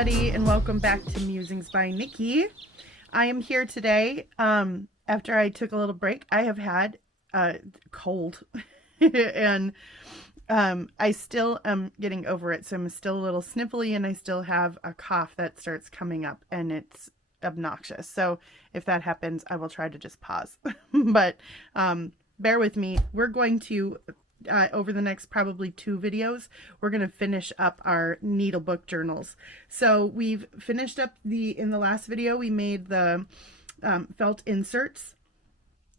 everybody, and welcome back to Musings by Nikki. I am here today. After I took a little break, I have had a cold, and I still am getting over it. So I'm still a little sniffly, and I still have a cough that starts coming up, and it's obnoxious. So if that happens, I will try to just pause. But bear with me. We're going to over the next probably 2 videos, we're going to finish up our needlebook journals. So we've finished up in the last video, we made the felt inserts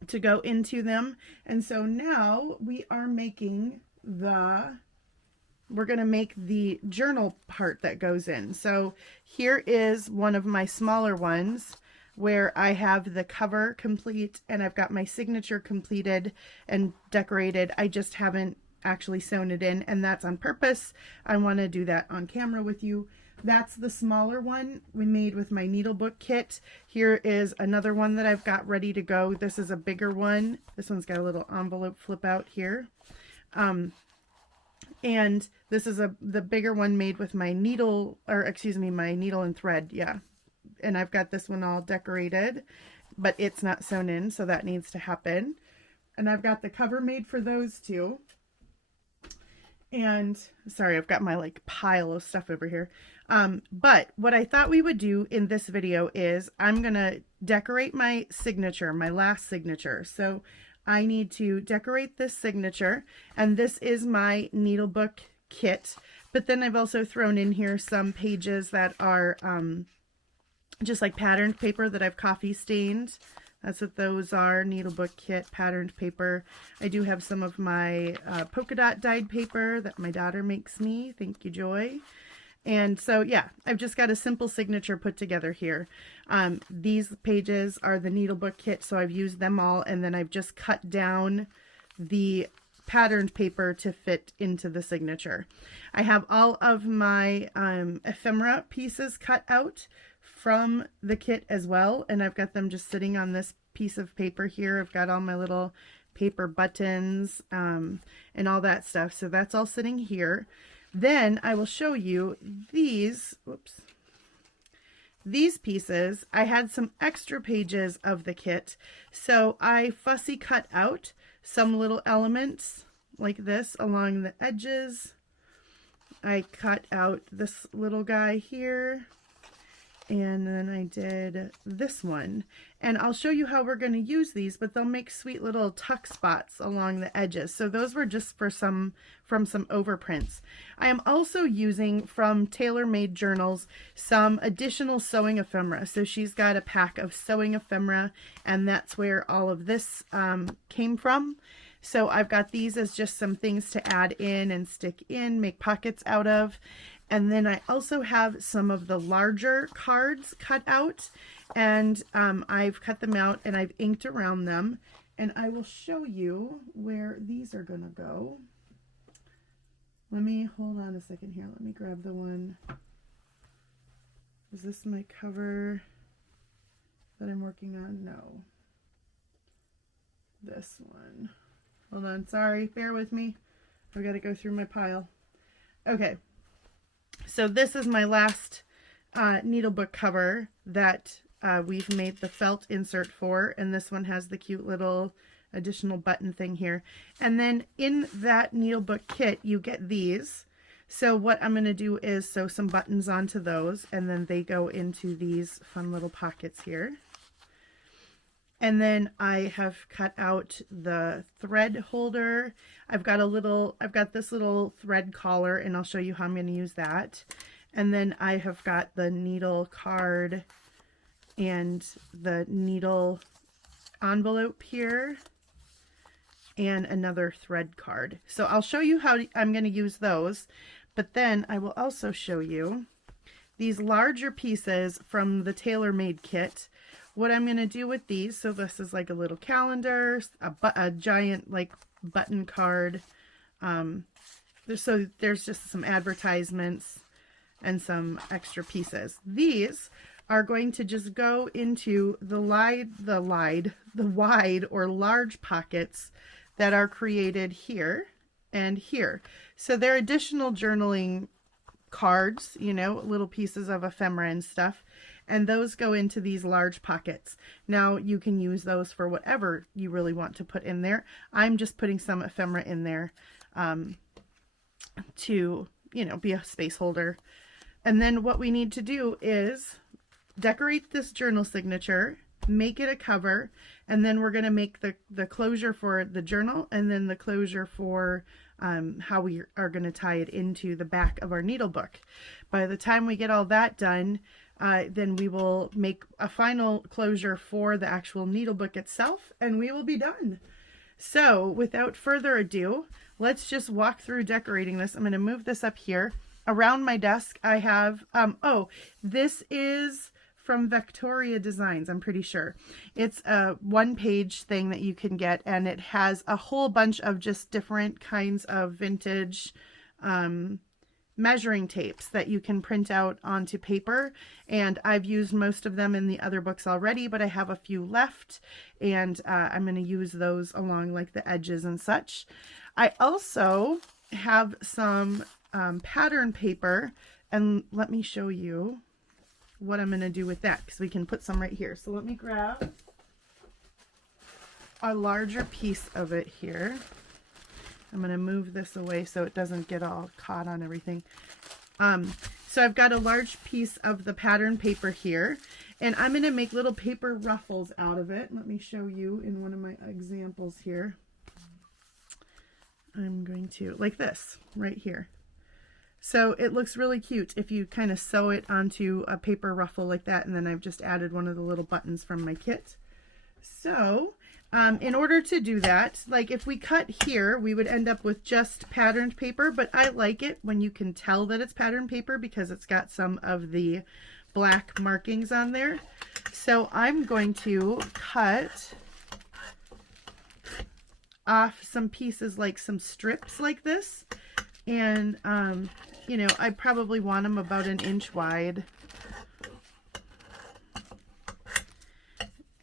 to go into them. And so now we are making we're going to make the journal part that goes in. So here is one of my smaller ones where I have the cover complete and I've got my signature completed and decorated. I just haven't actually sewn it in, and that's on purpose. I want to do that on camera with you. That's the smaller one we made with my needlebook kit. Here is another one that I've got ready to go. This is a bigger one. This one's got a little envelope flip out here. And this is the bigger one made with my needle, or excuse me, my needle and thread. Yeah. And I've got this one all decorated, but it's not sewn in, so that needs to happen. And I've got the cover made for those two. And sorry, I've got my pile of stuff over here. But what I thought we would do in this video is I'm going to decorate my signature, my last signature. So I need to decorate this signature, and this is my needlebook kit. But then I've also thrown in here some pages that are just like patterned paper that I've coffee stained. That's what those are, needlebook kit, patterned paper. I do have some of my polka dot dyed paper that my daughter makes me. Thank you, Joy. And so, yeah, I've just got a simple signature put together here. These pages are the needlebook kit, so I've used them all, and then I've just cut down the patterned paper to fit into the signature. I have all of my ephemera pieces cut out from the kit as well, and I've got them just sitting on this piece of paper here. I've got all my little paper buttons and all that stuff, so that's all sitting here. Then I will show you these pieces. I had some extra pages of the kit, so I fussy cut out some little elements like this along the edges. I cut out this little guy here, and then I did this one. And I'll show you how we're going to use these, but they'll make sweet little tuck spots along the edges. So those were just from some overprints. I am also using from Tailor Made Journals some additional sewing ephemera. So she's got a pack of sewing ephemera, and that's where all of this came from. So I've got these as just some things to add in and stick in, make pockets out of. And then I also have some of the larger cards cut out, and I've cut them out and I've inked around them. And I will show you where these are going to go. Hold on a second here. Let me grab the one. Is this my cover that I'm working on? No. This one. Hold on. Sorry. Bear with me. I've got to go through my pile. Okay. So this is my last needlebook cover that we've made the felt insert for, and this one has the cute little additional button thing here. And then in that needlebook kit, you get these. So what I'm going to do is sew some buttons onto those, and then they go into these fun little pockets here. And then I have cut out the thread holder. I've got this little thread collar, and I'll show you how I'm going to use that. And then I have got the needle card and the needle envelope here, and another thread card. So I'll show you how I'm going to use those, but then I will also show you these larger pieces from the Tailor Made kit. What I'm going to do with these, so this is like a little calendar, a giant button card. So there's just some advertisements and some extra pieces. These are going to just go into the wide or large pockets that are created here and here. So they're additional journaling cards, you know, little pieces of ephemera and stuff. And those go into these large pockets. Now you can use those for whatever you really want to put in there. I'm just putting some ephemera in there to, you know, be a space holder. And then what we need to do is decorate this journal signature, make it a cover, and then we're going to make the closure for the journal and then the closure for how we are going to tie it into the back of our needle book. By the time we get all that done, then we will make a final closure for the actual needle book itself, and we will be done. So without further ado, let's just walk through decorating this. I'm going to move this up here. Around my desk, I have, oh, this is from Victoria Designs, I'm pretty sure. It's a one-page thing that you can get, and it has a whole bunch of just different kinds of vintage measuring tapes that you can print out onto paper, and I've used most of them in the other books already, but I have a few left, and I'm going to use those along like the edges and such. I also have some pattern paper, and let me show you what I'm going to do with that, because we can put some right here. So let me grab a larger piece of it here. I'm going to move this away so it doesn't get all caught on everything. So I've got a large piece of the pattern paper here, and I'm going to make little paper ruffles out of it. Let me show you in one of my examples here. I'm going to, like this, right here. So it looks really cute if you kind of sew it onto a paper ruffle like that, and then I've just added one of the little buttons from my kit. So in order to do that, like if we cut here, we would end up with just patterned paper, but I like it when you can tell that it's patterned paper because it's got some of the black markings on there. So I'm going to cut off some pieces, like some strips like this, and you know, I probably want them about 1 inch wide.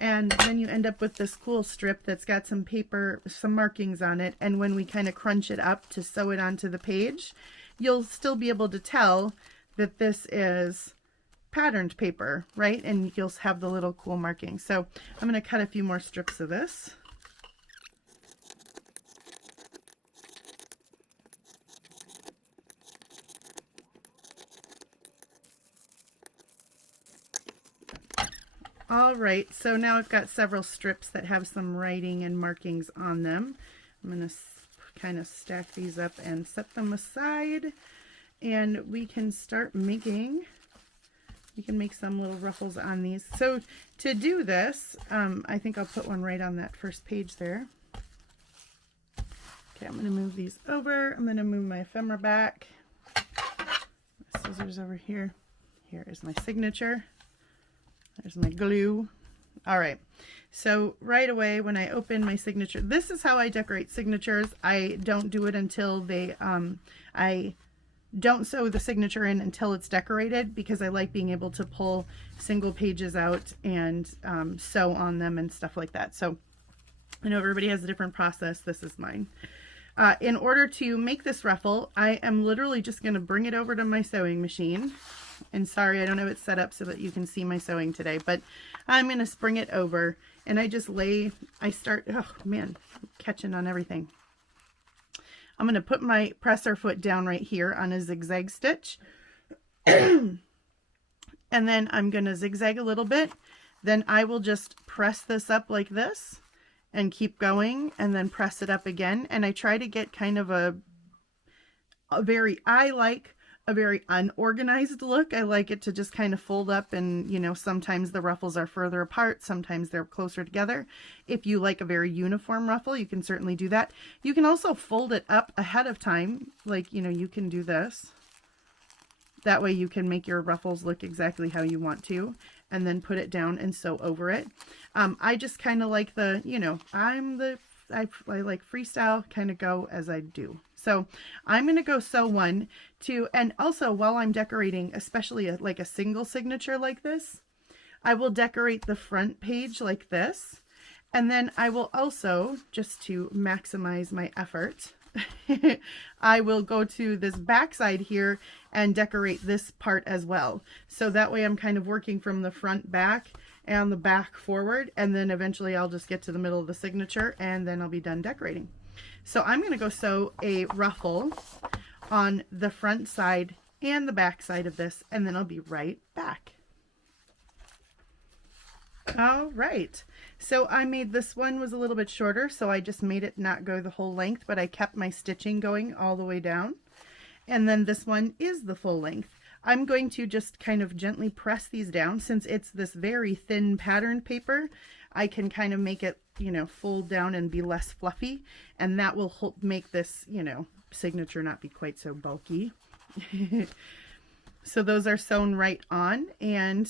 And then you end up with this cool strip that's got some paper, some markings on it, and when we kind of crunch it up to sew it onto the page, you'll still be able to tell that this is patterned paper, right? And you'll have the little cool markings. So I'm going to cut a few more strips of this. All right, so now I've got several strips that have some writing and markings on them. I'm going to kind of stack these up and set them aside, and we can start making, you can make some little ruffles on these. So to do this, I think I'll put one right on that first page there. Okay, I'm going to move these over. I'm going to move my ephemera back. My scissors over here. Here is my signature. There's my glue. All right, so right away when I open my signature, this is how I decorate signatures. I don't do it until they, I don't sew the signature in until it's decorated, because I like being able to pull single pages out and sew on them and stuff like that. So I know everybody has a different process. This is mine. In order to make this ruffle, I am literally just going to bring it over to my sewing machine. And sorry, I don't have it set up so that you can see my sewing today, but I'm going to spring it over, and I just oh man, I'm catching on everything. I'm going to put my presser foot down right here on a zigzag stitch. And then I'm going to zigzag a little bit. Then I will just press this up like this and keep going, and then press it up again. And I try to get kind of a very unorganized look. I like it to just kind of fold up, and you know, sometimes the ruffles are further apart, sometimes they're closer together. If you like a very uniform ruffle, you can certainly do that. You can also fold it up ahead of time, like, you know, you can do this. That way you can make your ruffles look exactly how you want to, and then put it down and sew over it. I just kind of like the, you know, I like freestyle, kind of go as I do. So I'm going to go sew one, two, and also while I'm decorating, especially like a single signature like this, I will decorate the front page like this. And then I will also, just to maximize my effort, I will go to this back side here and decorate this part as well. So that way I'm kind of working from the front back and the back forward, and then eventually I'll just get to the middle of the signature and then I'll be done decorating. So I'm going to go sew a ruffle on the front side and the back side of this, and then I'll be right back. All right, so I made this one was a little bit shorter, so I just made it not go the whole length, but I kept my stitching going all the way down. And then this one is the full length. I'm going to just kind of gently press these down. Since it's this very thin patterned paper, I can kind of make it, you know, fold down and be less fluffy, and that will help make this, you know, signature not be quite so bulky. So those are sewn right on, and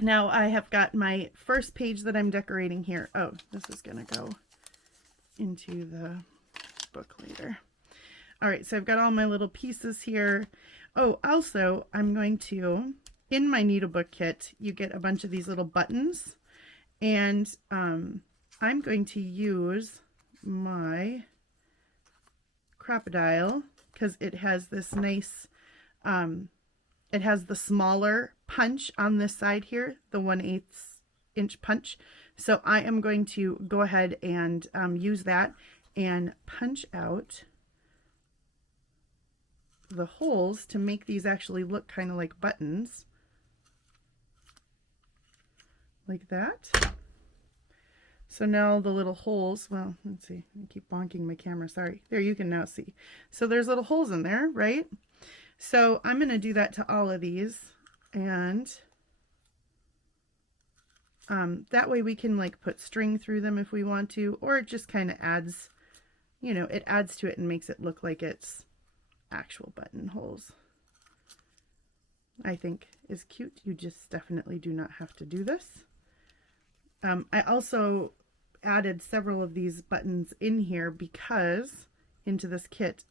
now I have got my first page that I'm decorating here. Oh, this is going to go into the book later. All right, so I've got all my little pieces here. Oh, also, I'm going to, in my needlebook kit, you get a bunch of these little buttons, and I'm going to use my Crocodile because it has this nice, it has the smaller punch on this side here, the 1/8 inch punch. So I am going to go ahead and use that and punch out the holes to make these actually look kind of like buttons. Like that. So now the little holes, well, let's see, I keep bonking my camera, sorry. There, you can now see. So there's little holes in there, right? So I'm going to do that to all of these, and that way we can like put string through them if we want to, or it just kind of adds, you know, it adds to it and makes it look like it's actual buttonholes. I think is cute. You just definitely do not have to do this. I also added several of these buttons in here because, into this kit,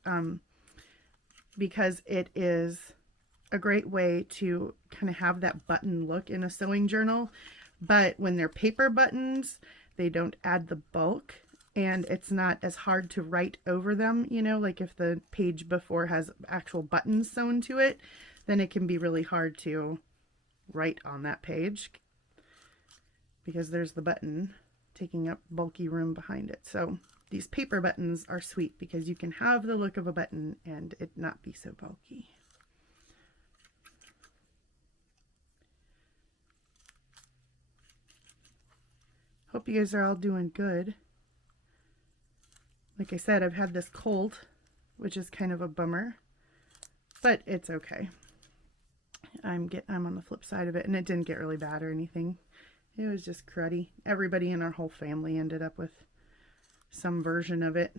because it is a great way to kind of have that button look in a sewing journal. But when they're paper buttons, they don't add the bulk, and it's not as hard to write over them, you know, like if the page before has actual buttons sewn to it, then it can be really hard to write on that page because there's the button taking up bulky room behind it. So these paper buttons are sweet because you can have the look of a button and it not be so bulky. Hope you guys are all doing good. Like I said, I've had this cold, which is kind of a bummer, but it's okay. I'm on the flip side of it, and it didn't get really bad or anything. It was just cruddy. Everybody in our whole family ended up with some version of it.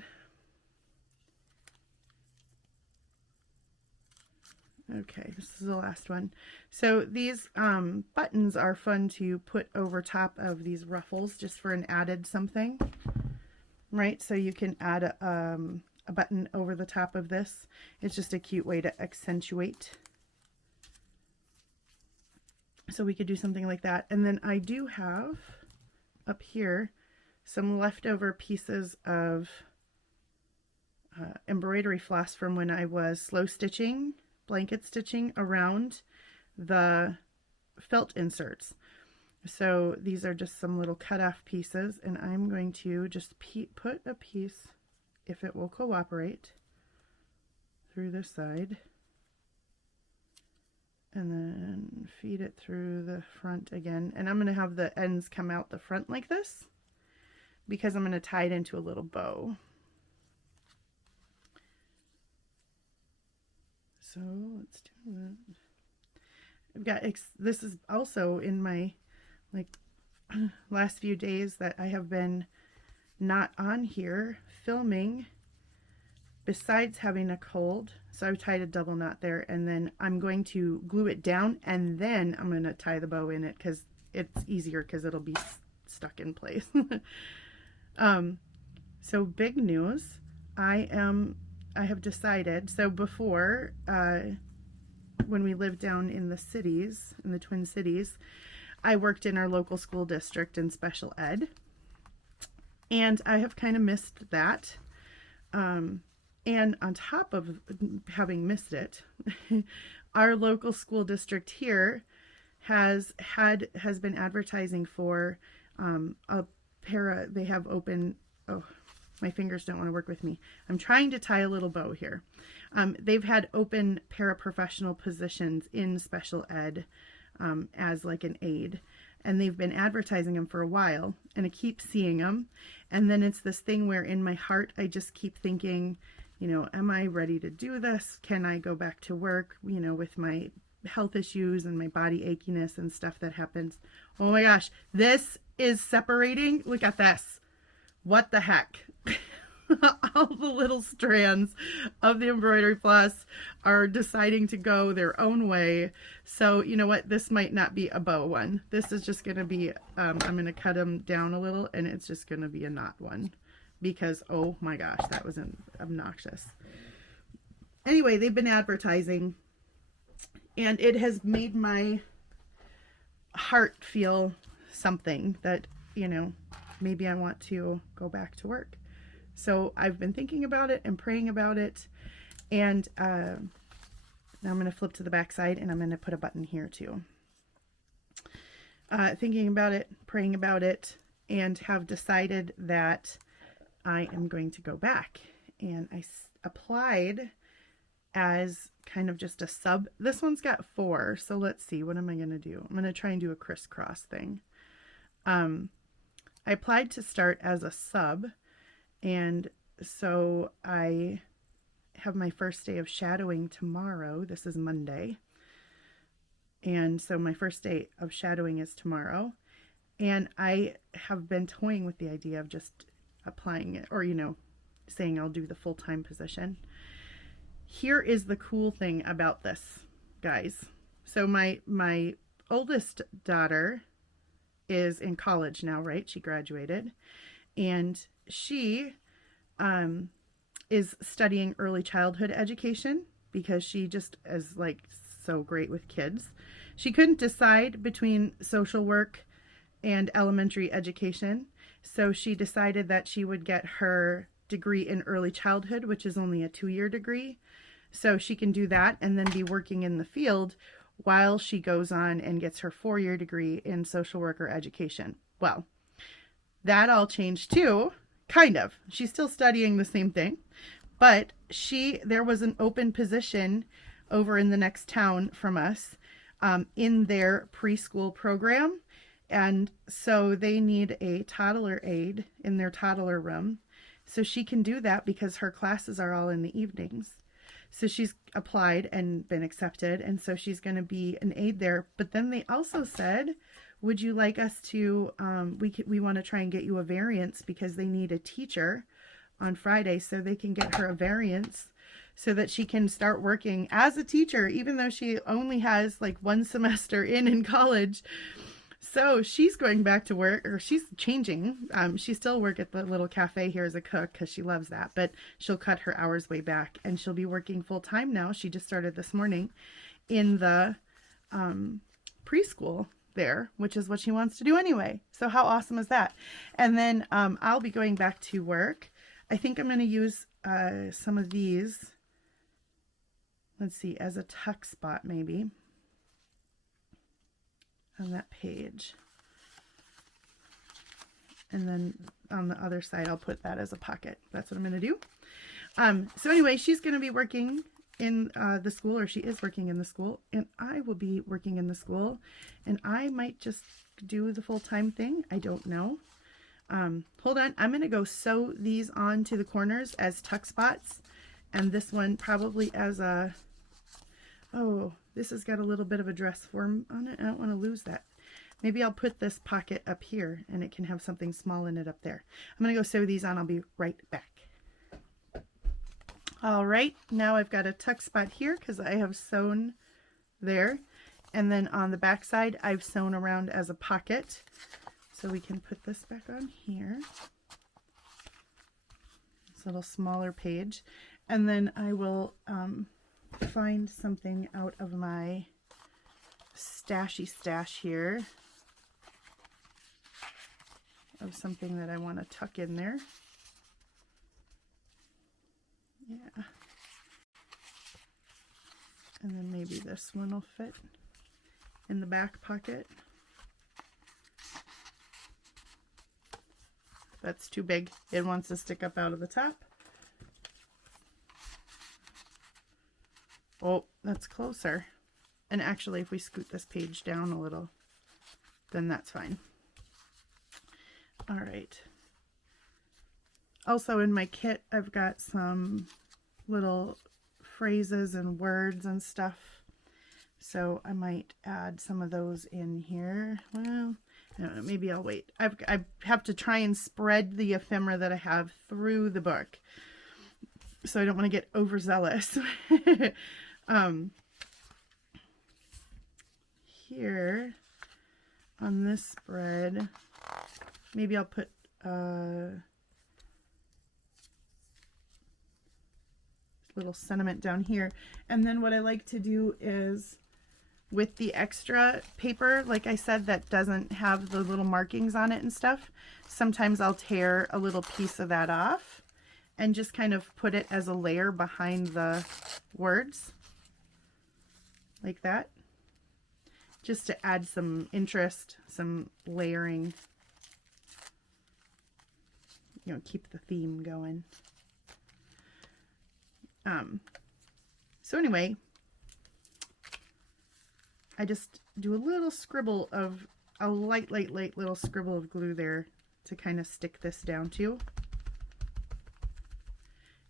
Okay, this is the last one. So these buttons are fun to put over top of these ruffles just for an added something, right? So you can add a button over the top of this. It's just a cute way to accentuate. So we could do something like that. And then I do have up here some leftover pieces of embroidery floss from when I was slow stitching, blanket stitching around the felt inserts. So these are just some little cut off pieces, and I'm going to just put a piece, if it will cooperate, through this side, and then feed it through the front again. And I'm going to have the ends come out the front like this because I'm going to tie it into a little bow. So let's do that. I've got, this is also in my like last few days that I have been not on here filming besides having a cold. So I've tied a double knot there, and then I'm going to glue it down, and then I'm going to tie the bow in it because it's easier because it'll be stuck in place. So big news. I have decided, so before, when we lived down in the cities, in the Twin Cities, I worked in our local school district in special ed, and I have kind of missed that. And on top of having missed it, our local school district here has been advertising for a they have open, oh, my fingers don't want to work with me. I'm trying to tie a little bow here. They've had open paraprofessional positions in special ed as like an aide. And they've been advertising them for a while, and I keep seeing them. And then it's this thing where in my heart, I just keep thinking, you know, am I ready to do this? Can I go back to work, you know, with my health issues and my body achiness and stuff that happens? Oh my gosh, this is separating. Look at this. What the heck? All the little strands of the embroidery plus are deciding to go their own way. So you know what? This might not be a bow one. This is just going to be, I'm going to cut them down a little, and it's just going to be a knot one because, oh my gosh, that was obnoxious. Anyway, they've been advertising, and it has made my heart feel something that, you know, maybe I want to go back to work. So I've been thinking about it and praying about it. And now I'm going to flip to the back side, and I'm going to put a button here too. Thinking about it, praying about it, and have decided that I am going to go back. And I applied as kind of just a sub. This one's got 4. So let's see. What am I going to do? I'm going to try and do a crisscross thing. I applied to start as a sub. And so I have my first day of shadowing tomorrow. This is Monday. And so my first day of shadowing is tomorrow. And I have been toying with the idea of just applying it, or, you know, saying I'll do the full-time position. Here is the cool thing about this, guys. So my oldest daughter is in college now, right? She graduated. And she is studying early childhood education because she just is like so great with kids. She couldn't decide between social work and elementary education. So she decided that she would get her degree in early childhood, which is only a 2-year degree. So she can do that and then be working in the field while she goes on and gets her 4-year degree in social worker education. Well, that all changed too, kind of. She's still studying the same thing, but there was an open position over in the next town from us in their preschool program. And so they need a toddler aide in their toddler room. So she can do that because her classes are all in the evenings. So she's applied and been accepted. And so she's going to be an aide there. But then they also said, would you like us to, we want to try and get you a variance because they need a teacher on Friday, so they can get her a variance so that she can start working as a teacher, even though she only has like 1 semester in college. So she's going back to work, or she's changing. She still work at the little cafe here as a cook because she loves that, but she'll cut her hours way back and she'll be working full time now. She just started this morning in the preschool there, which is what she wants to do anyway. So how awesome is that? And then I'll be going back to work. I think I'm going to use some of these, let's see, as a tuck spot maybe on that page. And then on the other side, I'll put that as a pocket. That's what I'm going to do. So anyway, she's going to be working in the school, or she is working in the school, and I will be working in the school, and I might just do the full-time thing. I don't know. Hold on. I'm going to go sew these onto the corners as tuck spots, and this one probably as a, oh, this has got a little bit of a dress form on it. I don't want to lose that. Maybe I'll put this pocket up here and it can have something small in it up there. I'm going to go sew these on. I'll be right back. All right, now I've got a tuck spot here because I have sewn there. And then on the back side, I've sewn around as a pocket. So we can put this back on here. This little smaller page. And then I will find something out of my stashy stash here of something that I want to tuck in there. Yeah. And then maybe this one will fit in the back pocket. That's too big. It wants to stick up out of the top. Oh, that's closer. And actually, if we scoot this page down a little, then that's fine. All right. Also in my kit, I've got some little phrases and words and stuff. So I might add some of those in here. Well, I don't know, maybe I'll wait. I have to try and spread the ephemera that I have through the book. So I don't want to get overzealous. Here on this spread, maybe I'll put little sentiment down here. And then what I like to do is with the extra paper, like I said, that doesn't have the little markings on it and stuff, sometimes I'll tear a little piece of that off and just kind of put it as a layer behind the words like that, just to add some interest, some layering, you know, keep the theme going. So anyway, I just do a little scribble of, a light little scribble of glue there to kind of stick this down to.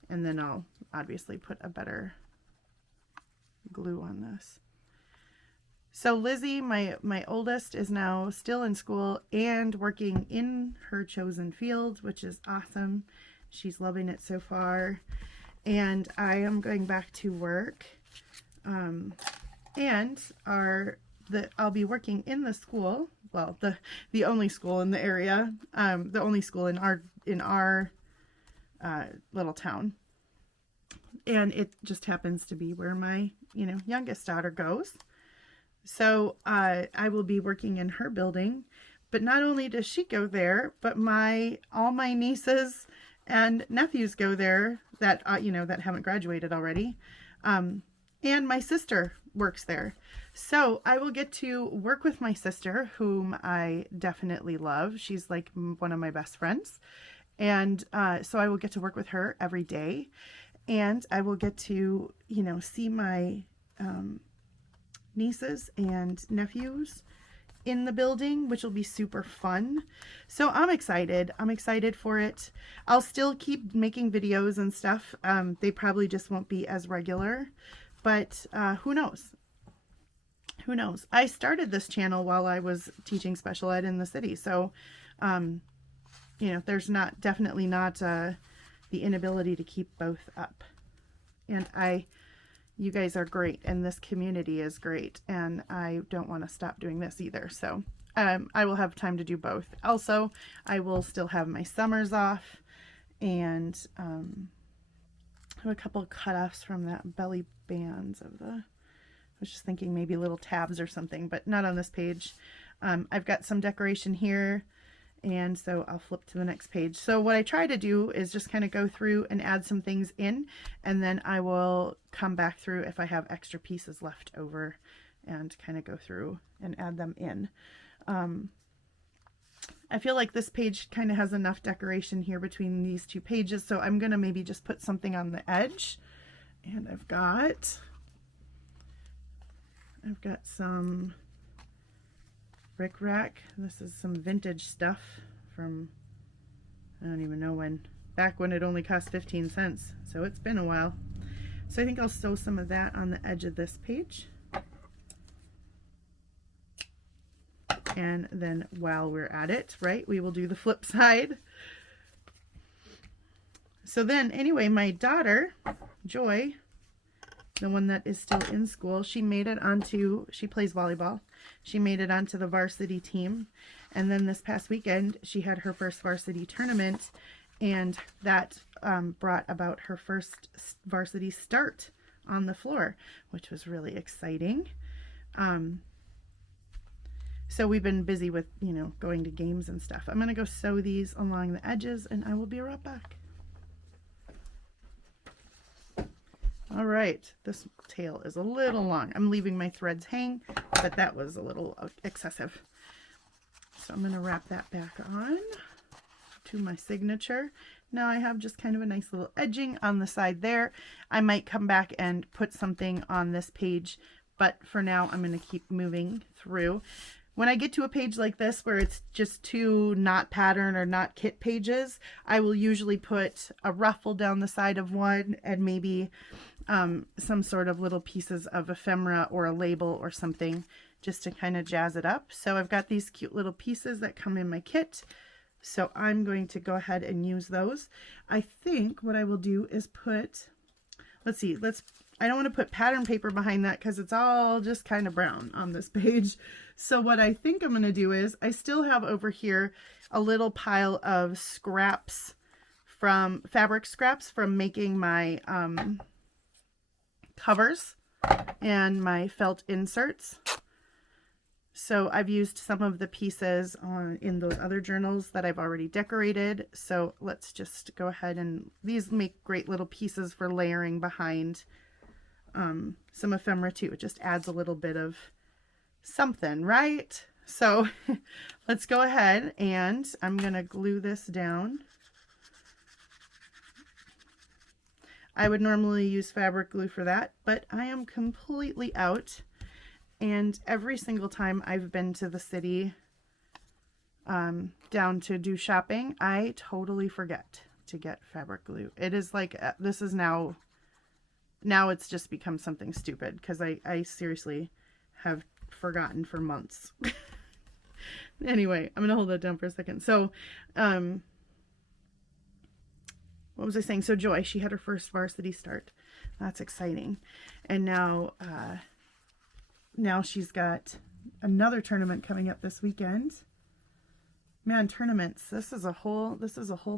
And then I'll obviously put a better glue on this. So Lizzie, my oldest, is now still in school and working in her chosen field, which is awesome. She's loving it so far. And I am going back to work. And I'll be working in the school, well, the only school in the area, the only school in our little town. And it just happens to be where my, youngest daughter goes. So I will be working in her building, but not only does she go there, but all my nieces and nephews go there that that haven't graduated already, and my sister works there. So I will get to work with my sister, whom I definitely love. She's like one of my best friends, and so I will get to work with her every day, and I will get to see my nieces and nephews in the building, which will be super fun. So I'm excited. I'm excited for it. I'll still keep making videos and stuff. They probably just won't be as regular, but who knows? Who knows? I started this channel while I was teaching special ed in the city. So, there's definitely not the inability to keep both up. And you guys are great, and this community is great, and I don't want to stop doing this either. So I will have time to do both. Also, I will still have my summers off, and have a couple of cutoffs from that belly bands of I was just thinking maybe little tabs or something, but not on this page. I've got some decoration here, and so I'll flip to the next page. So what I try to do is just kind of go through and add some things in, and then I will come back through if I have extra pieces left over and kind of go through and add them in. I feel like this page kind of has enough decoration here between these two pages, so I'm going to maybe just put something on the edge. And I've got some rickrack. This is some vintage stuff from, I don't even know when, back when it only cost 15 cents. So it's been a while. So I think I'll sew some of that on the edge of this page. And then while we're at it, right, we will do the flip side. So then anyway, my daughter, Joy, the one that is still in school, she plays volleyball. She made it onto the varsity team. And then this past weekend, she had her first varsity tournament, and that brought about her first varsity start on the floor, which was really exciting. So we've been busy with, going to games and stuff. I'm going to go sew these along the edges, and I will be right back. All right, this tail is a little long. I'm leaving my threads hang, but that was a little excessive. So I'm going to wrap that back on to my signature. Now I have just kind of a nice little edging on the side there. I might come back and put something on this page, but for now I'm going to keep moving through. When I get to a page like this where it's just two not pattern or not kit pages, I will usually put a ruffle down the side of one and maybe some sort of little pieces of ephemera or a label or something just to kind of jazz it up. So I've got these cute little pieces that come in my kit. So I'm going to go ahead and use those. I think what I will do is put, let's see, I don't want to put pattern paper behind that because it's all just kind of brown on this page. So what I think I'm going to do is I still have over here a little pile of scraps from fabric scraps from making my covers and my felt inserts. So I've used some of the pieces in those other journals that I've already decorated. So let's just go ahead and these make great little pieces for layering behind some ephemera too. It just adds a little bit of something, right? So let's go ahead and I'm going to glue this down. I would normally use fabric glue for that, but I am completely out. And every single time I've been to the city down to do shopping, I totally forget to get fabric glue. It is like, this is now it's just become something stupid because I seriously have forgotten for months. Anyway, I'm going to hold that down for a second. So, what was I saying? So Joy, she had her first varsity start. That's exciting. And now she's got another tournament coming up this weekend. Man, tournaments. This is a whole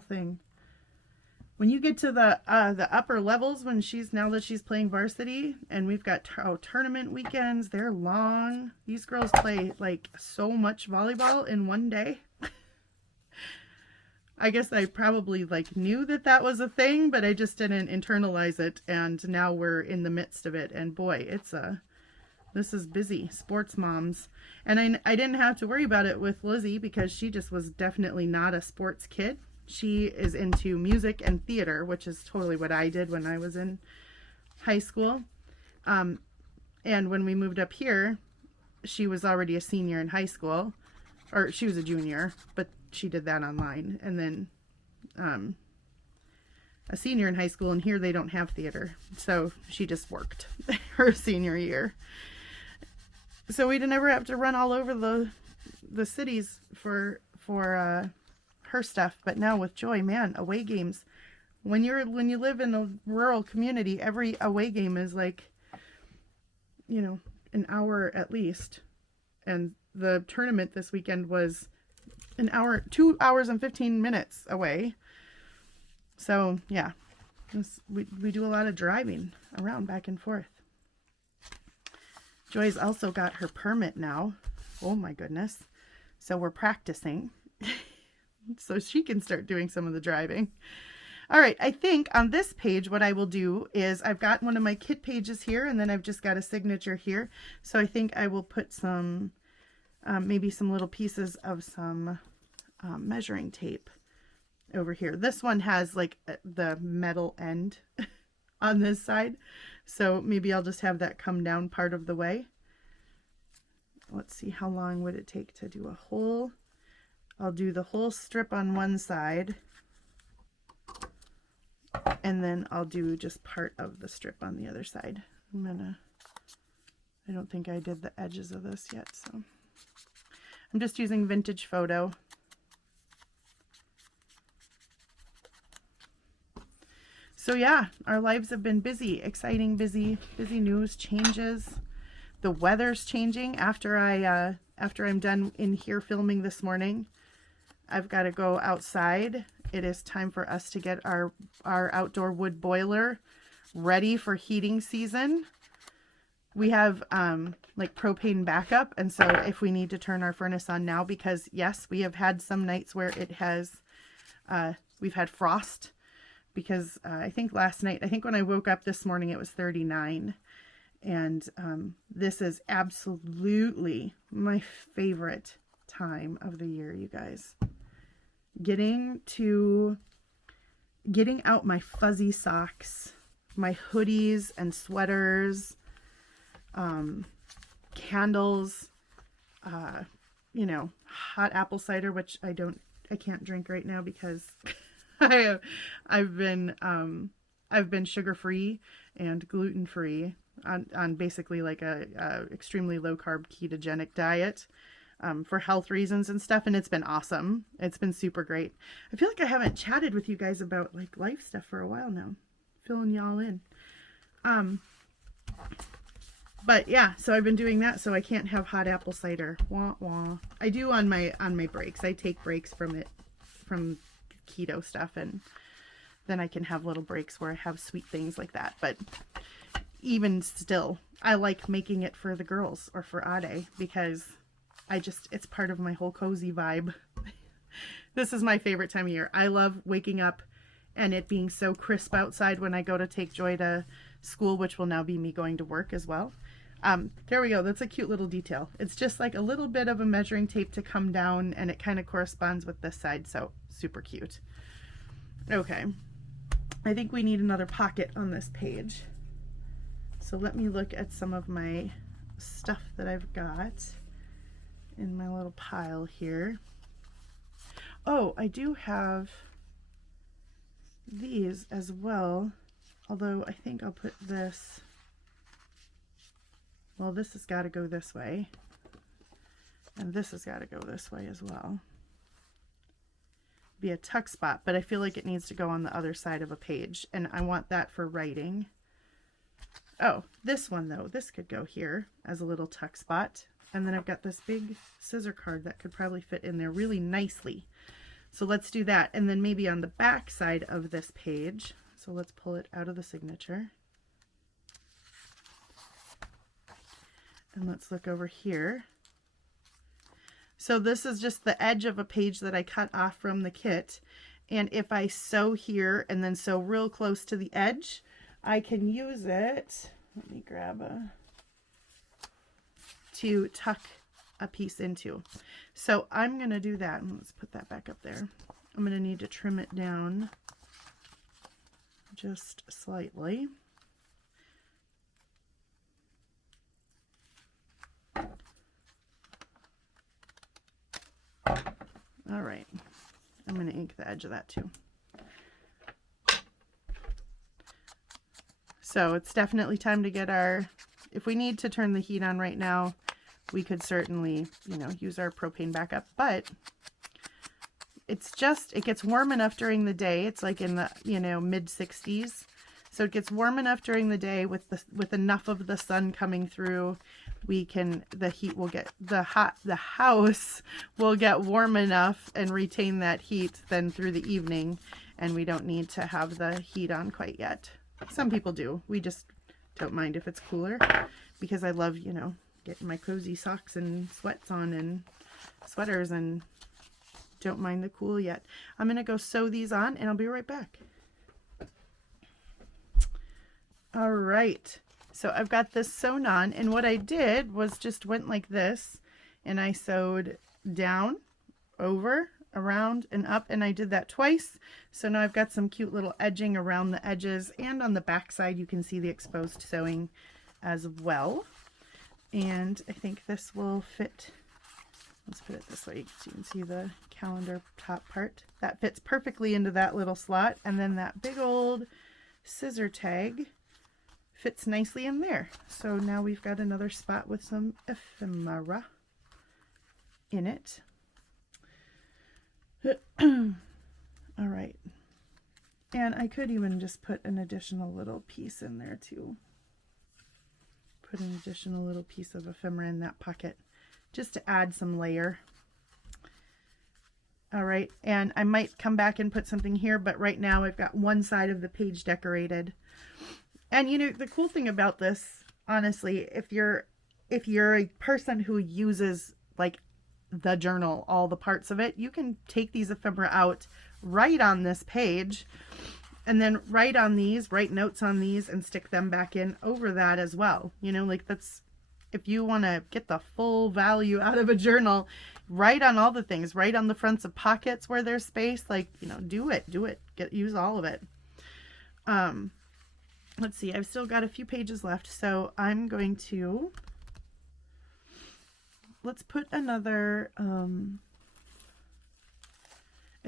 thing. When you get to the upper levels, now that she's playing varsity, and we've got tournament weekends, they're long. These girls play like so much volleyball in one day. I guess I probably knew that was a thing, but I just didn't internalize it. And now we're in the midst of it. And boy, this is busy. Sports moms. And I didn't have to worry about it with Lizzie because she just was definitely not a sports kid. She is into music and theater, which is totally what I did when I was in high school. And when we moved up here, she was already a senior in high school. Or she was a junior, but she did that online. And then a senior in high school, and here they don't have theater. So she just worked her senior year. So we didn't ever have to run all over the cities for her stuff. But now with Joy, man, away games. When you live in a rural community, every away game is an hour at least. And the tournament this weekend was 2 hours and 15 minutes away. So yeah, we do a lot of driving around back and forth. Joy's also got her permit now. Oh my goodness. So we're practicing so she can start doing some of the driving. All right, I think on this page what I will do is I've got one of my kit pages here, and then I've just got a signature here. So I think I will put some maybe some little pieces of some measuring tape over here. This one has the metal end on this side, so maybe I'll just have that come down part of the way. Let's see, how long would it take to do a whole? I'll do the whole strip on one side, and then I'll do just part of the strip on the other side. I don't think I did the edges of this yet, so I'm just using vintage photo. So yeah, our lives have been busy, exciting, busy news, changes. The weather's changing after I'm done in here filming this morning. I've got to go outside. It is time for us to get our outdoor wood boiler ready for heating season. We have propane backup, and so if we need to turn our furnace on now, because yes, we have had some nights where it has we've had frost because I think last night, I think when I woke up this morning, it was 39. And this is absolutely my favorite time of the year, you guys. Getting out my fuzzy socks, my hoodies and sweaters, candles, you know, hot apple cider, which I can't drink right now because I've been sugar-free and gluten-free on basically like a extremely low carb ketogenic diet for health reasons and stuff, and it's been awesome. It's been super great. I feel like I haven't chatted with you guys about like life stuff for a while now, filling y'all in. But yeah, so I've been doing that, so I can't have hot apple cider. Wah wah. I do on my breaks. I take breaks from keto stuff, and then I can have little breaks where I have sweet things like that. But even still, I like making it for the girls or for Ade because it's part of my whole cozy vibe. This is my favorite time of year. I love waking up and it being so crisp outside when I go to take Joy to school, which will now be me going to work as well. There we go. That's a cute little detail. It's just like a little bit of a measuring tape to come down, and it kind of corresponds with this side, so super cute. Okay. I think we need another pocket on this page. So let me look at some of my stuff that I've got in my little pile here. Oh, I do have these as well, although I think I'll put this, well, this has got to go this way, and this has got to go this way as well. Be a tuck spot, but I feel like it needs to go on the other side of a page, and I want that for writing. Oh, this one though, this could go here as a little tuck spot. And then I've got this big scissor card that could probably fit in there really nicely. So let's do that. And then maybe on the back side of this page, so let's pull it out of the signature. And let's look over here. So this is just the edge of a page that I cut off from the kit. And if I sew here and then sew real close to the edge, I can use it, let me grab to tuck a piece into. So I'm going to do that, and let's put that back up there. I'm going to need to trim it down just slightly. All right, I'm going to ink the edge of that too. So it's definitely time to get if we need to turn the heat on right now, we could certainly, you know, use our propane backup, but it gets warm enough during the day. It's like in the, you know, mid 60s. So it gets warm enough during the day with enough of the sun coming through. The house will get warm enough and retain that heat then through the evening, and we don't need to have the heat on quite yet. Some people do. We just don't mind if it's cooler, because I love, you know, getting my cozy socks and sweats on and sweaters, and don't mind the cool yet. I'm going to go sew these on, and I'll be right back. All right. So I've got this sewn on, and what I did was just went like this, and I sewed down, over, around, and up, and I did that twice. So now I've got some cute little edging around the edges, and on the back side you can see the exposed sewing as well. And I think this will fit. Let's put it this way so you can see the calendar top part. That fits perfectly into that little slot, and then that big old scissor tag fits nicely in there. So now we've got another spot with some ephemera in it. All right, and I could even just put an additional little piece in there too. Put an additional little piece of ephemera in that pocket just to add some layer. All right, and I might come back and put something here, but right now I've got one side of the page decorated. And you know, the cool thing about this, honestly, if you're a person who uses like the journal, all the parts of it, you can take these ephemera out right on this page And then write notes on these and stick them back in over that as well. You know, like that's, if you want to get the full value out of a journal, write on all the things, write on the fronts of pockets where there's space, like, you know, do it, use all of it. Let's see, I've still got a few pages left, so I'm going to, let's put another, I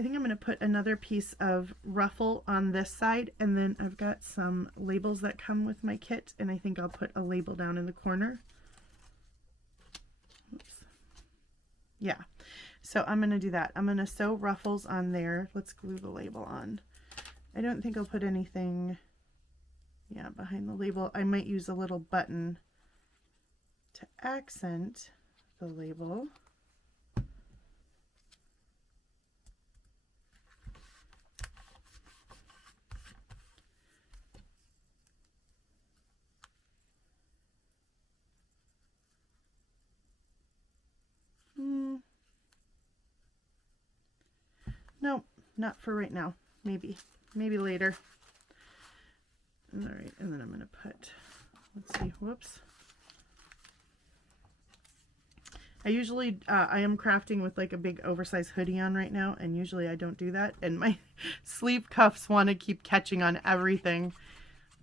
think I'm going to put another piece of ruffle on this side, and then I've got some labels that come with my kit, and I think I'll put a label down in the corner. Oops. Yeah, so I'm going to do that. I'm going to sew ruffles on there. Let's glue the label on. I don't think I'll put anything, yeah, behind the label. I might use a little button to accent the label. Nope, not for right now. Maybe later. All right, and then I'm going to put, let's see, whoops. I usually, I am crafting with like a big oversized hoodie on right now, and usually I don't do that. And my sleeve cuffs want to keep catching on everything.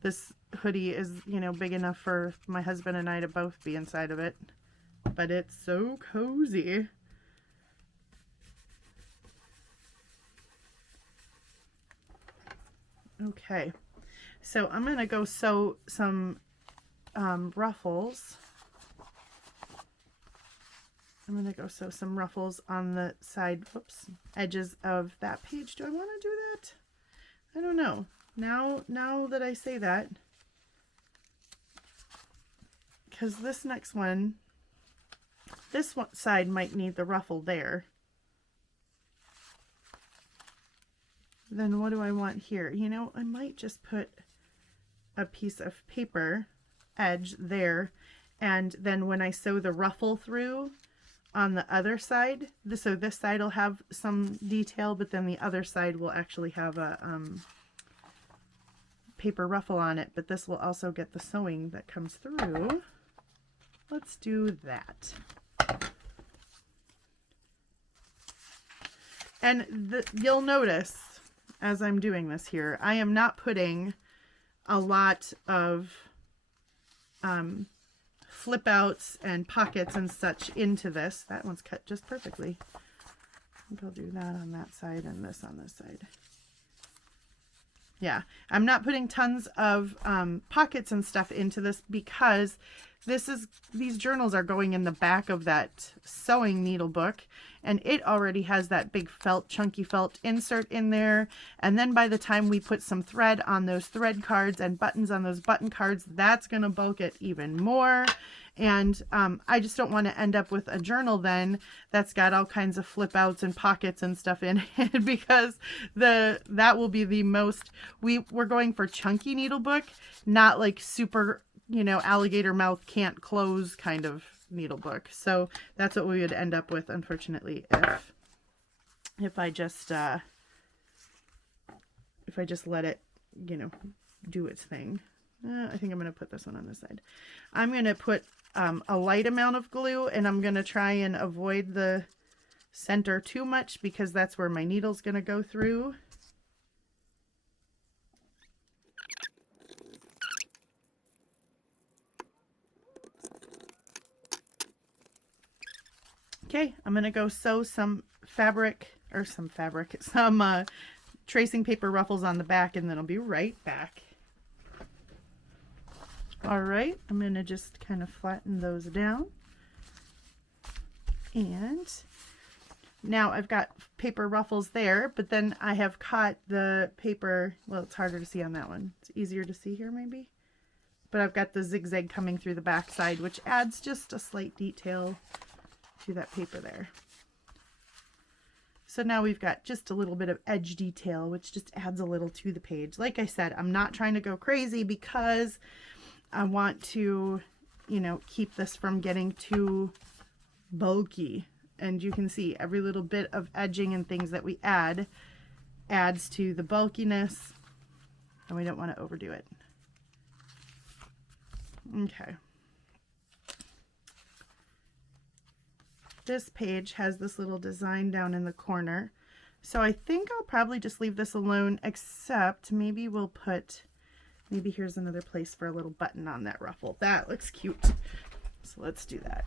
This hoodie is, you know, big enough for my husband and I to both be inside of it. But it's so cozy. Okay, so I'm going to go sew some ruffles. I'm going to go sew some ruffles on the side, whoops, edges of that page. Do I want to do that? I don't know. Now that I say that, because this next one, this one side might need the ruffle there. Then what do I want here? You know, I might just put a piece of paper edge there, and then when I sew the ruffle through on the other side, so this side will have some detail, but then the other side will actually have a paper ruffle on it, but this will also get the sewing that comes through. Let's do that. And you'll notice as I'm doing this here, I am not putting a lot of flip outs and pockets and such into this. That one's cut just perfectly. I think I'll do that on that side and this on this side. Yeah, I'm not putting tons of pockets and stuff into this because these journals are going in the back of that sewing needle book, and it already has that big felt, chunky felt insert in there. And then by the time we put some thread on those thread cards and buttons on those button cards, that's going to bulk it even more. And I just don't want to end up with a journal then that's got all kinds of flip outs and pockets and stuff in it, because that will be the most, we're going for chunky needle book, not like super, you know, alligator mouth can't close kind of needle book. So that's what we would end up with, unfortunately, if I just let it, you know, do its thing. I think I'm going to put this one on this side. I'm going to put a light amount of glue, and I'm going to try and avoid the center too much because that's where my needle's going to go through. Okay, I'm going to go sew some tracing paper ruffles on the back, and then I'll be right back. All right, I'm going to just kind of flatten those down. And now I've got paper ruffles there, but then I have caught the paper, well, it's harder to see on that one. It's easier to see here maybe. But I've got the zigzag coming through the back side, which adds just a slight detail to that paper there. So now we've got just a little bit of edge detail, which just adds a little to the page. Like I said, I'm not trying to go crazy because I want to, you know, keep this from getting too bulky. And you can see every little bit of edging and things that we add adds to the bulkiness. and we don't want to overdo it. Okay. This page has this little design down in the corner. So I think I'll probably just leave this alone, except maybe we'll put, maybe here's another place for a little button on that ruffle. That looks cute. So let's do that.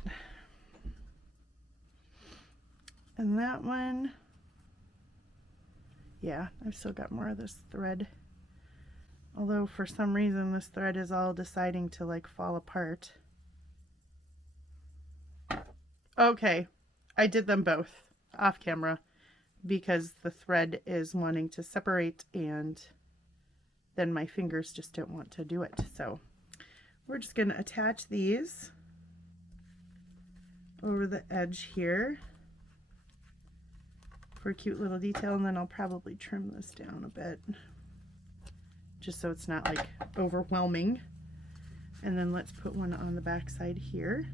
And that one, yeah, I've still got more of this thread. Although for some reason this thread is all deciding to like fall apart. Okay, I did them both off camera because the thread is wanting to separate and then my fingers just don't want to do it. So we're just going to attach these over the edge here for a cute little detail, and then I'll probably trim this down a bit just so it's not like overwhelming. And then let's put one on the back side here.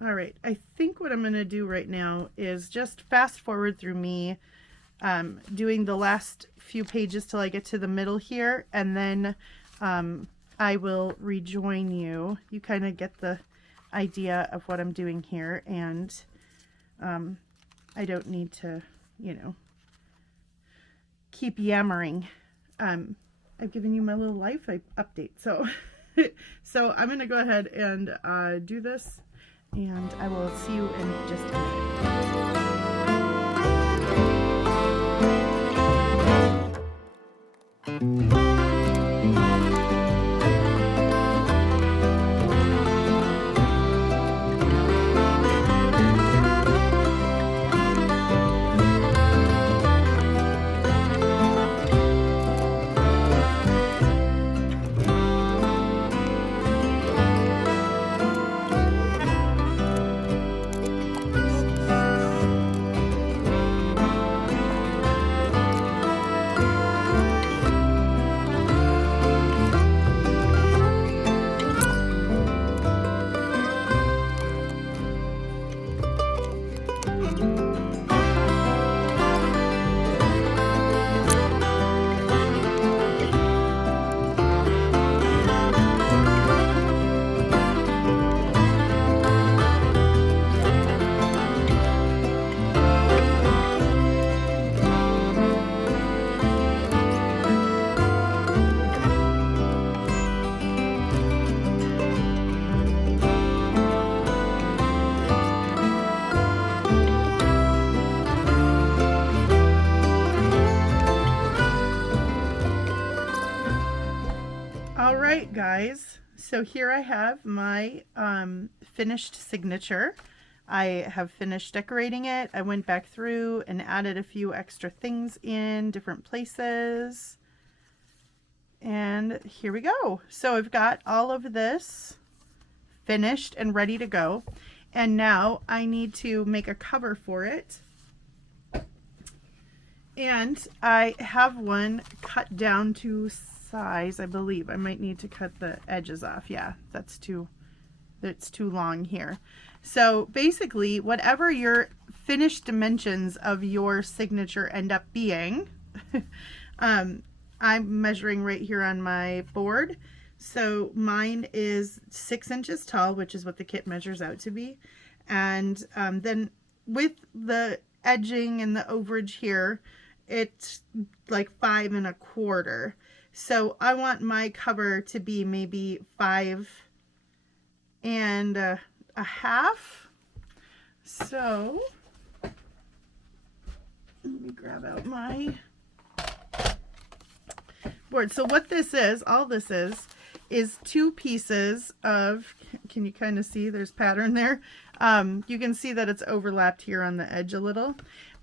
All right, I think what I'm going to do right now is just fast forward through me doing the last few pages till I get to the middle here, and then I will rejoin you. You kind of get the idea of what I'm doing here, and I don't need to, you know, keep yammering. I've given you my little life update, so so I'm going to go ahead and do this. And I will see you in just a minute. Guys, so here I have my finished signature. I have finished decorating it. I went back through and added a few extra things in different places, and here we go. So I've got all of this finished and ready to go, and now I need to make a cover for it. And I have one cut down to size, I believe. I might need to cut the edges off. Yeah, that's too long here. So basically, whatever your finished dimensions of your signature end up being, I'm measuring right here on my board. So mine is 6 inches tall, which is what the kit measures out to be. And then with the edging and the overage here, it's like 5 1/4. So I want my cover to be maybe 5 1/2. So let me grab out my board. So what this is, all this is 2 pieces of, can you kind of see there's pattern there? You can see that it's overlapped here on the edge a little,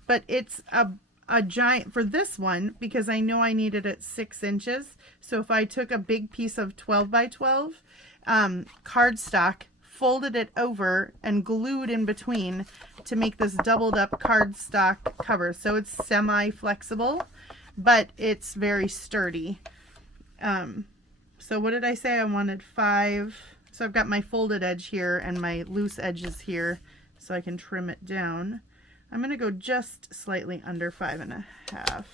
but it's a giant for this one because I know I needed it 6 inches. So if I took a big piece of 12 by 12 cardstock, folded it over and glued in between to make this doubled up cardstock cover. So it's semi-flexible, but it's very sturdy. So what did I say? I wanted 5. So I've got my folded edge here and my loose edges here so I can trim it down. I'm going to go just slightly under 5 1/2.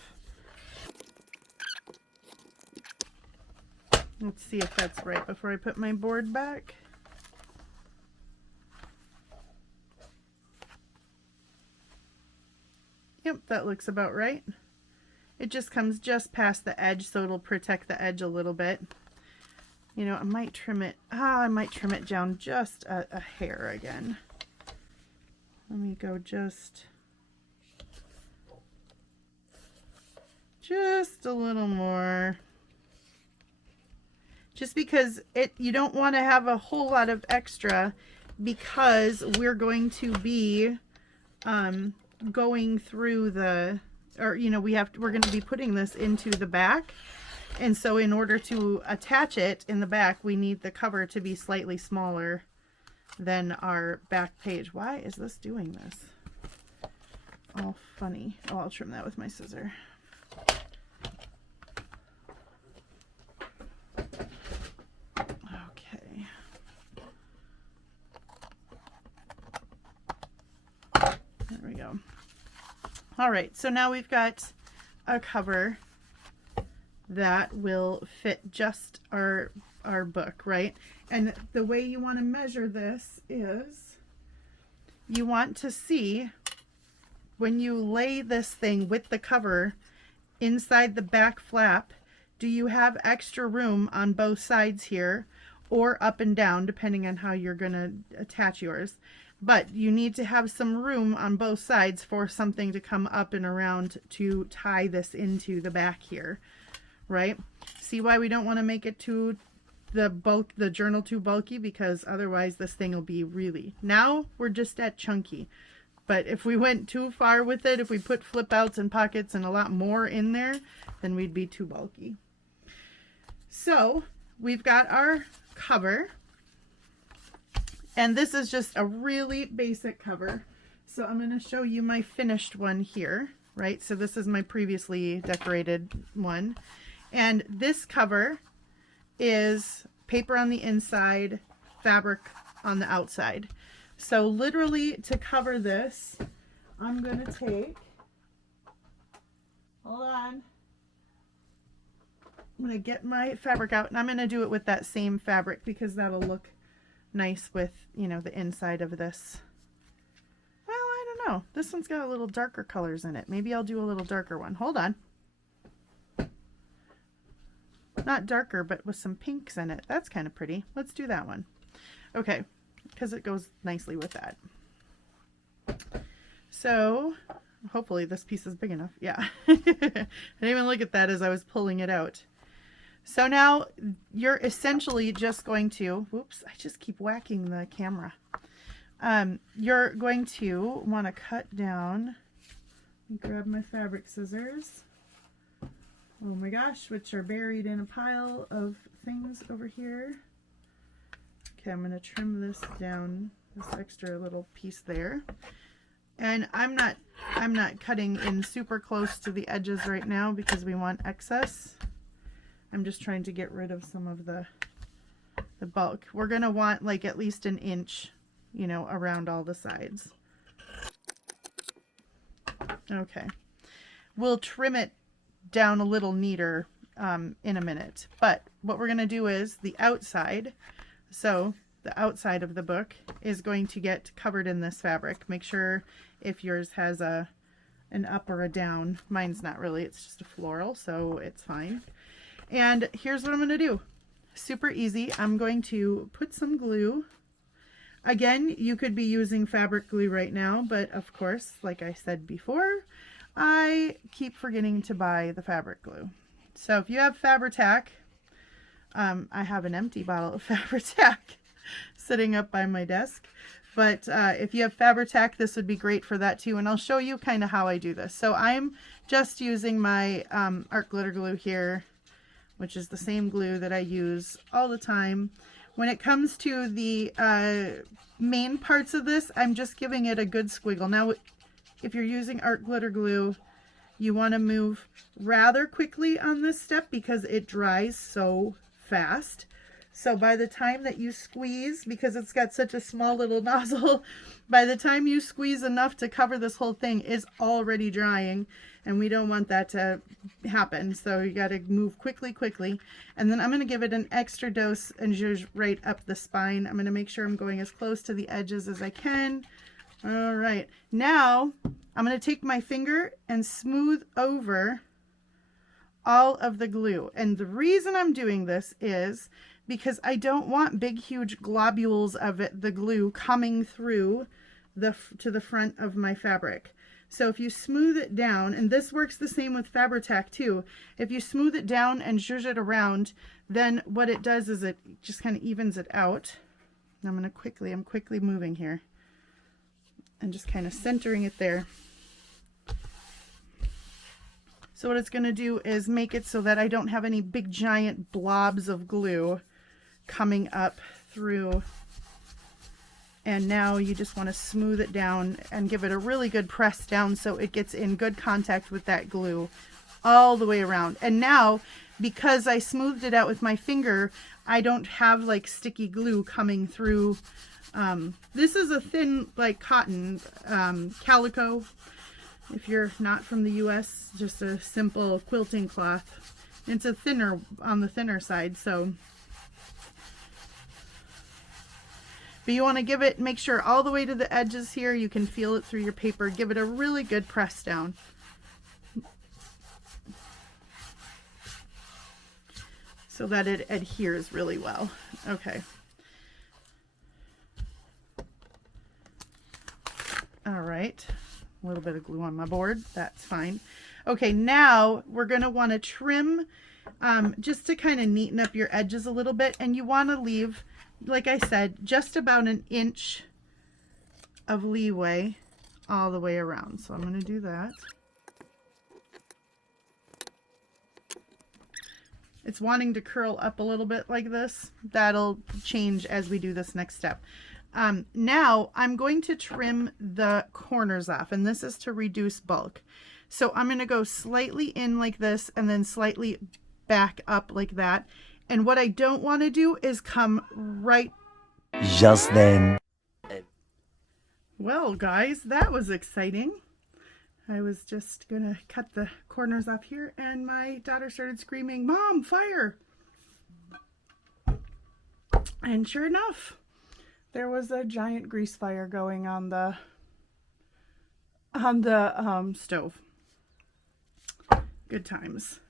Let's see if that's right before I put my board back. Yep, that looks about right. It just comes just past the edge, so it'll protect the edge a little bit. You know, I might trim it. I might trim it down just a hair again. Let me go just a little more. Just because you don't want to have a whole lot of extra, because we're going to be going through the, or you know, we're going to be putting this into the back, and so in order to attach it in the back, we need the cover to be slightly smaller than our back page. Why is this doing this? All funny. Oh, I'll trim that with my scissor. Okay. There we go. All right, so now we've got a cover that will fit just our book, right? And the way you want to measure this is you want to see when you lay this thing with the cover inside the back flap, do you have extra room on both sides here, or up and down, depending on how you're going to attach yours. But you need to have some room on both sides for something to come up and around to tie this into the back here, right? See why we don't want to make it too the journal too bulky, because otherwise this thing will be really, now we're just at chunky. But if we went too far with it, if we put flip outs and pockets and a lot more in there, then we'd be too bulky. So we've got our cover, and this is just a really basic cover. So I'm going to show you my finished one here, right? So this is my previously decorated one. And this cover is paper on the inside, fabric on the outside. So literally to cover this, I'm going to take, hold on, I'm going to get my fabric out, and I'm going to do it with that same fabric because that'll look nice with, you know, the inside of this. Well, I don't know. This one's got a little darker colors in it. Maybe I'll do a little darker one. Hold on. Not darker, but with some pinks in it. That's kind of pretty. Let's do that one. Okay, because it goes nicely with that. So hopefully this piece is big enough. Yeah. I didn't even look at that as I was pulling it out. So now you're essentially just going to, whoops, I just keep whacking the camera. You're going to want to cut down, grab my fabric scissors. Oh my gosh, which are buried in a pile of things over here. Okay, I'm going to trim this down, this extra little piece there. And I'm not cutting in super close to the edges right now because we want excess. I'm just trying to get rid of some of the bulk. We're going to want like at least an inch, you know, around all the sides. Okay. We'll trim it down a little neater in a minute. But what we're going to do is the outside. So the outside of the book is going to get covered in this fabric. Make sure if yours has an up or a down. Mine's not really. It's just a floral, so it's fine. And here's what I'm going to do. Super easy. I'm going to put some glue. Again, you could be using fabric glue right now, but of course, like I said before, I keep forgetting to buy the fabric glue. So if you have Fabri-Tac, I have an empty bottle of Fabri-Tac sitting up by my desk. But if you have Fabri-Tac, this would be great for that too. And I'll show you kind of how I do this. So I'm just using my art glitter glue here, which is the same glue that I use all the time. When it comes to the main parts of this, I'm just giving it a good squiggle. Now, if you're using art glitter glue, you want to move rather quickly on this step because it dries so fast. So by the time that you squeeze, because it's got such a small little nozzle, by the time you squeeze enough to cover this whole thing, is already drying, and we don't want that to happen. So you got to move quickly, quickly. And then I'm going to give it an extra dose and zhuzh right up the spine. I'm going to make sure I'm going as close to the edges as I can. All right, now I'm going to take my finger and smooth over all of the glue. And the reason I'm doing this is because I don't want big, huge globules of it, the glue, coming through to the front of my fabric. So if you smooth it down, and this works the same with Fabri-Tac too, if you smooth it down and zhuzh it around, then what it does is it just kind of evens it out. I'm quickly moving here and just kind of centering it there. So what it's going to do is make it so that I don't have any big giant blobs of glue coming up through. And now you just want to smooth it down and give it a really good press down so it gets in good contact with that glue all the way around. And now, because I smoothed it out with my finger, I don't have like sticky glue coming through. This is a thin, like cotton, calico. If you're not from the US, just a simple quilting cloth. It's a thinner, on the thinner side, so. But you want to give it, make sure all the way to the edges here, you can feel it through your paper. Give it a really good press down. So that it adheres really well. Okay. All right. A little bit of glue on my board, that's fine. Okay, now we're going to want to trim just to kind of neaten up your edges a little bit, and you want to leave, like I said, just about an inch of leeway all the way around. So I'm going to do that. It's wanting to curl up a little bit like this. That'll change as we do this next step. Now I'm going to trim the corners off, and this is to reduce bulk. So I'm going to go slightly in like this and then slightly back up like that. And what I don't want to do is come right just then. Well, guys, that was exciting. I was just gonna cut the corners off here and my daughter started screaming, "Mom, fire!" And sure enough, there was a giant grease fire going on the stove. Good times.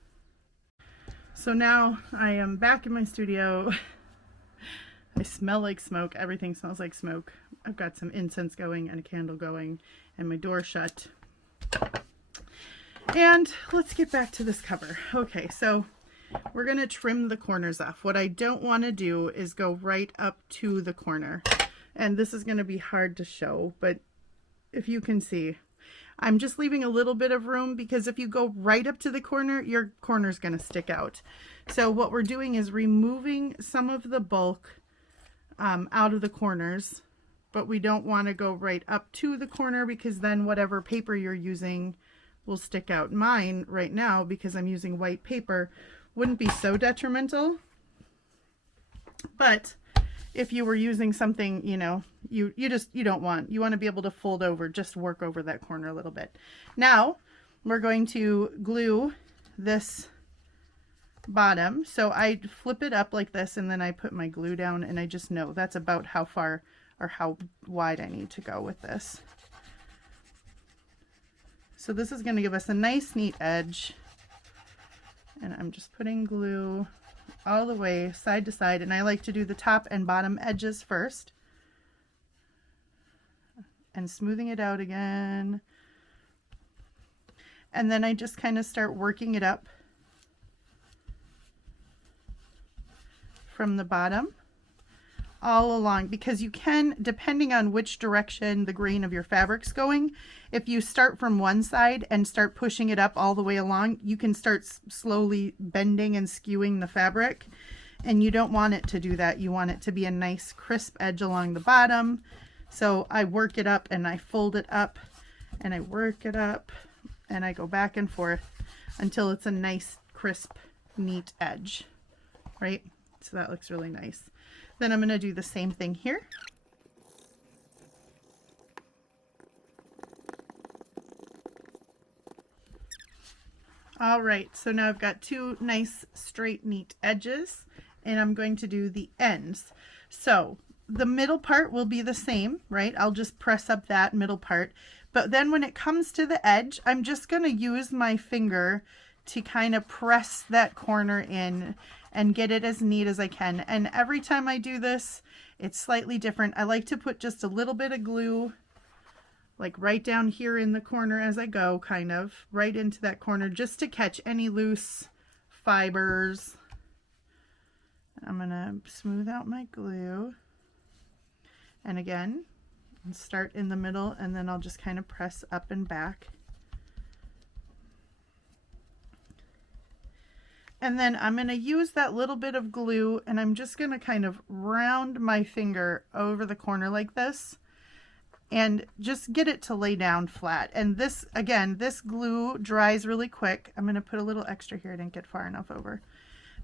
So now I am back in my studio. I smell like smoke. Everything smells like smoke. I've got some incense going and a candle going and my door shut. And let's get back to this cover. Okay, so we're going to trim the corners off. What I don't want to do is go right up to the corner. And this is going to be hard to show, but if you can see, I'm just leaving a little bit of room because if you go right up to the corner, your corner's going to stick out. So what we're doing is removing some of the bulk out of the corners, but we don't want to go right up to the corner because then whatever paper you're using will stick out. Mine right now, because I'm using white paper, wouldn't be so detrimental. But if you were using something, you know, you want to be able to fold over, just work over that corner a little bit. Now we're going to glue this bottom. So I flip it up like this and then I put my glue down and I just know that's about how far or how wide I need to go with this. So this is going to give us a nice neat edge, and I'm just putting glue all the way side to side, and I like to do the top and bottom edges first and smoothing it out again, and then I just kind of start working it up from the bottom all along, because you can, depending on which direction the grain of your fabric's going, if you start from one side and start pushing it up all the way along, you can start slowly bending and skewing the fabric, and you don't want it to do that. You want it to be a nice crisp edge along the bottom. So I work it up and I fold it up and I work it up and I go back and forth until it's a nice crisp neat edge, right? So that looks really nice. Then I'm going to do the same thing here. All right, so now I've got two nice straight neat edges, and I'm going to do the ends. So the middle part will be the same, right? I'll just press up that middle part. But then when it comes to the edge, I'm just going to use my finger to kind of press that corner in and get it as neat as I can. And every time I do this, it's slightly different. I like to put just a little bit of glue, like right down here in the corner as I go, kind of right into that corner, just to catch any loose fibers. I'm gonna smooth out my glue. And again, I'll start in the middle, and then I'll just kind of press up and back. And then I'm going to use that little bit of glue, and I'm just going to kind of round my finger over the corner like this and just get it to lay down flat. And this, again, this glue dries really quick. I'm going to put a little extra here. I didn't get far enough over.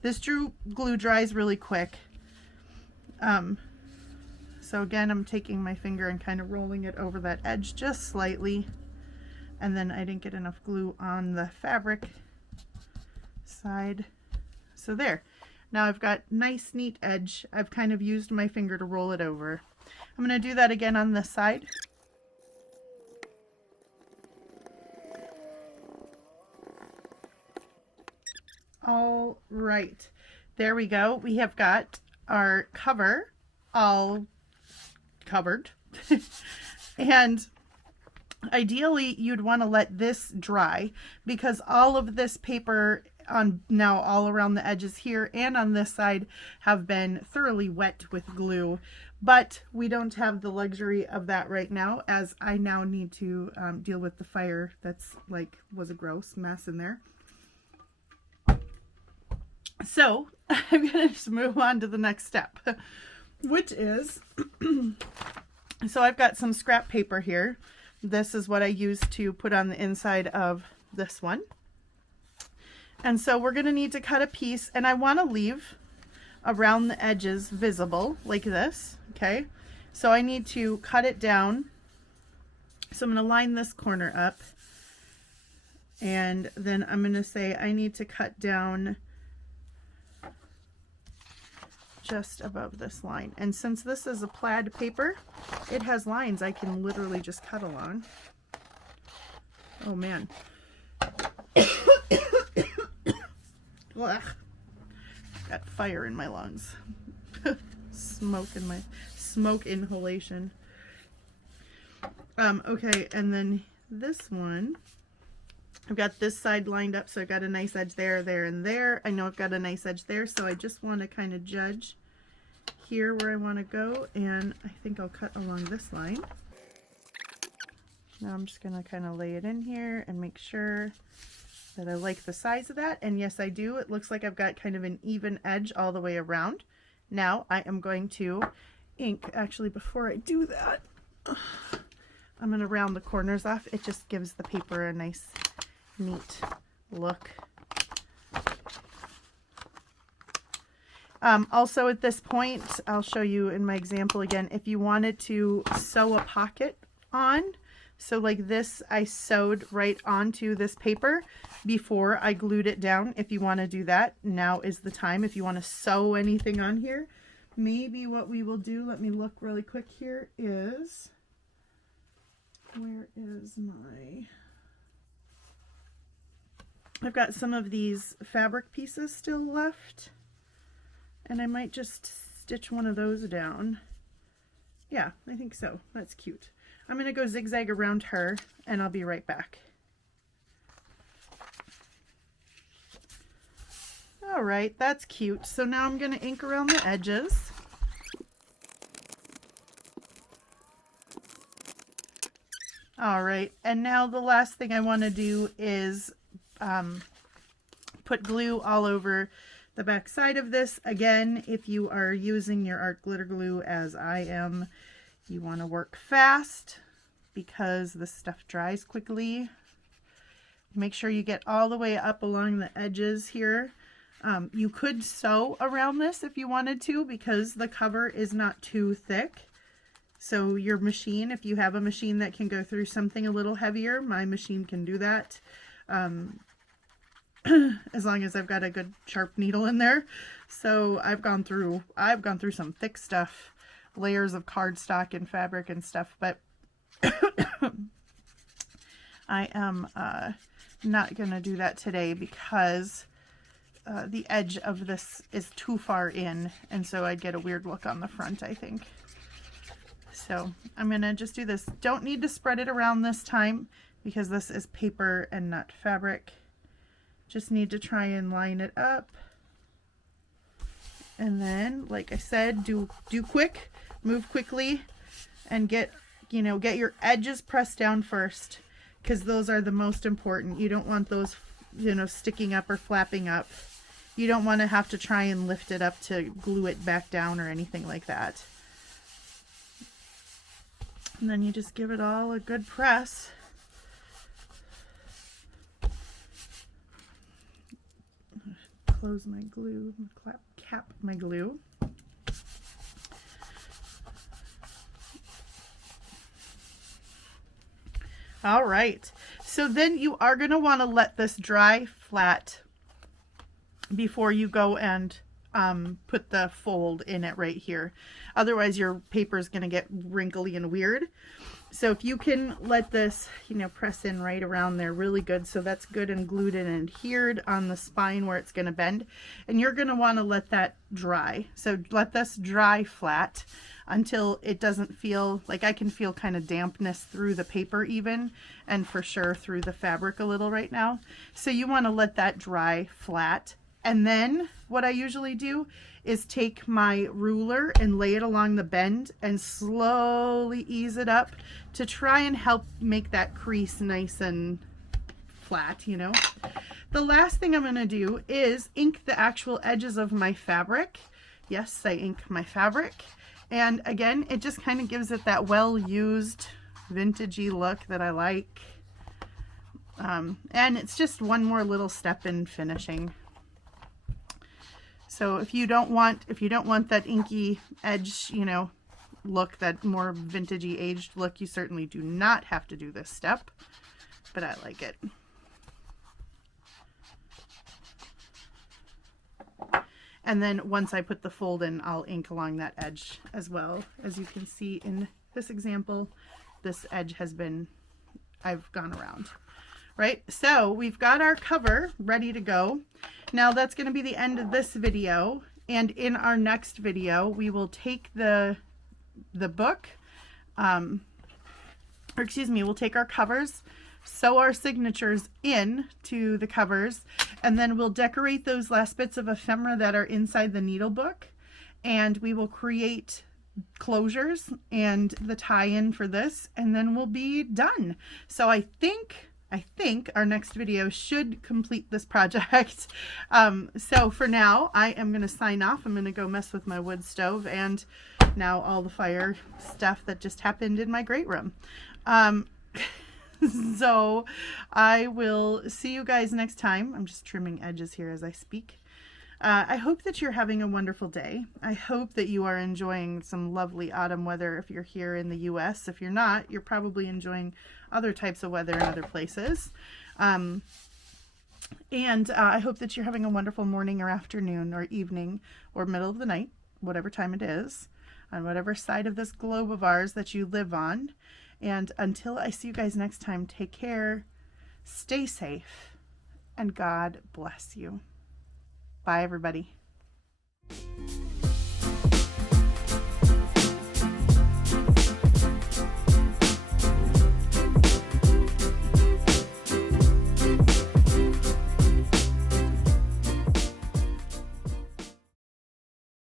This glue dries really quick. So again, I'm taking my finger and kind of rolling it over that edge just slightly. And then I didn't get enough glue on the fabric side. So there. Now I've got nice neat edge. I've kind of used my finger to roll it over. I'm going to do that again on this side. All right. There we go. We have got our cover all covered. And ideally you'd want to let this dry, because all of this paper on now all around the edges here and on this side have been thoroughly wet with glue, but we don't have the luxury of that right now, as I now need to deal with the fire that's was a gross mess in there. So I'm gonna just move on to the next step, which is so I've got some scrap paper here. This is what I use to put on the inside of this one. And so we're going to need to cut a piece, and I want to leave around the edges visible like this. Okay. So I need to cut it down. So I'm going to line this corner up, and then I'm going to say I need to cut down just above this line. And since this is a plaid paper, it has lines I can literally just cut along. Oh man. Ugh. Got fire in my lungs. Smoke inhalation. Okay, and then this one, I've got this side lined up, so I've got a nice edge there, there, and there. I know I've got a nice edge there, so I just want to kind of judge here where I want to go, and I think I'll cut along this line. Now I'm just going to kind of lay it in here and make sure that I like the size of that, and yes I do. It looks like I've got kind of an even edge all the way around. Now I am going to ink. Actually, before I do that, I'm going to round the corners off. It just gives the paper a nice neat look. Also at this point, I'll show you in my example again, if you wanted to sew a pocket on, so like this, I sewed right onto this paper before I glued it down. If you want to do that, now is the time. If you want to sew anything on here, maybe what we will do, let me look really quick here, is, where is my, I've got some of these fabric pieces still left, and I might just stitch one of those down. Yeah, I think so. That's cute. I'm going to go zigzag around her, and I'll be right back. All right, that's cute. So now I'm going to ink around the edges. All right, and now the last thing I want to do is put glue all over the back side of this. Again, if you are using your art glitter glue as I am, you want to work fast because this stuff dries quickly. Make sure you get all the way up along the edges here You could sew around this if you wanted to, because the cover is not too thick. So your machine, if you have a machine that can go through something a little heavier, my machine can do that. As long as I've got a good sharp needle in there. So I've gone through some thick stuff, layers of cardstock and fabric and stuff, but I am not going to do that today because the edge of this is too far in, and so I'd get a weird look on the front, I think. So I'm going to just do this. Don't need to spread it around this time because this is paper and not fabric. Just need to try and line it up. And then, like I said, do quick, move quickly, and get your edges pressed down first, because those are the most important. You don't want those, sticking up or flapping up. You don't want to have to try and lift it up to glue it back down or anything like that. And then you just give it all a good press. Close my glue, cap my glue. All right, so then you are going to want to let this dry flat before you go and put the fold in it right here. Otherwise your paper is going to get wrinkly and weird. So if you can let this, press in right around there really good, so that's good and glued and adhered on the spine where it's going to bend. And you're going to want to let that dry. So let this dry flat until it doesn't feel like, I can feel kind of dampness through the paper even, and for sure through the fabric a little right now. So you want to let that dry flat. And then what I usually do is take my ruler and lay it along the bend and slowly ease it up to try and help make that crease nice and flat, The last thing I'm going to do is ink the actual edges of my fabric. Yes, I ink my fabric. And again, it just kind of gives it that well-used, vintagey look that I like. And it's just one more little step in finishing. So if you don't want that inky edge, look, that more vintagey aged look, you certainly do not have to do this step, but I like it. And then once I put the fold in, I'll ink along that edge as well. As you can see in this example, this edge I've gone around. Right, so we've got our cover ready to go. Now that's going to be the end of this video, and in our next video we will take the book, we'll take our covers, sew our signatures in to the covers, and then we'll decorate those last bits of ephemera that are inside the needle book, and we will create closures and the tie-in for this, and then we'll be done. So I think our next video should complete this project. So for now, I am going to sign off. I'm going to go mess with my wood stove and now all the fire stuff that just happened in my great room. So I will see you guys next time. I'm just trimming edges here as I speak. I hope that you're having a wonderful day. I hope that you are enjoying some lovely autumn weather if you're here in the US. If you're not, you're probably enjoying other types of weather in other places. And I hope that you're having a wonderful morning or afternoon or evening or middle of the night, whatever time it is, on whatever side of this globe of ours that you live on. And until I see you guys next time, take care, stay safe, and God bless you. Bye, everybody.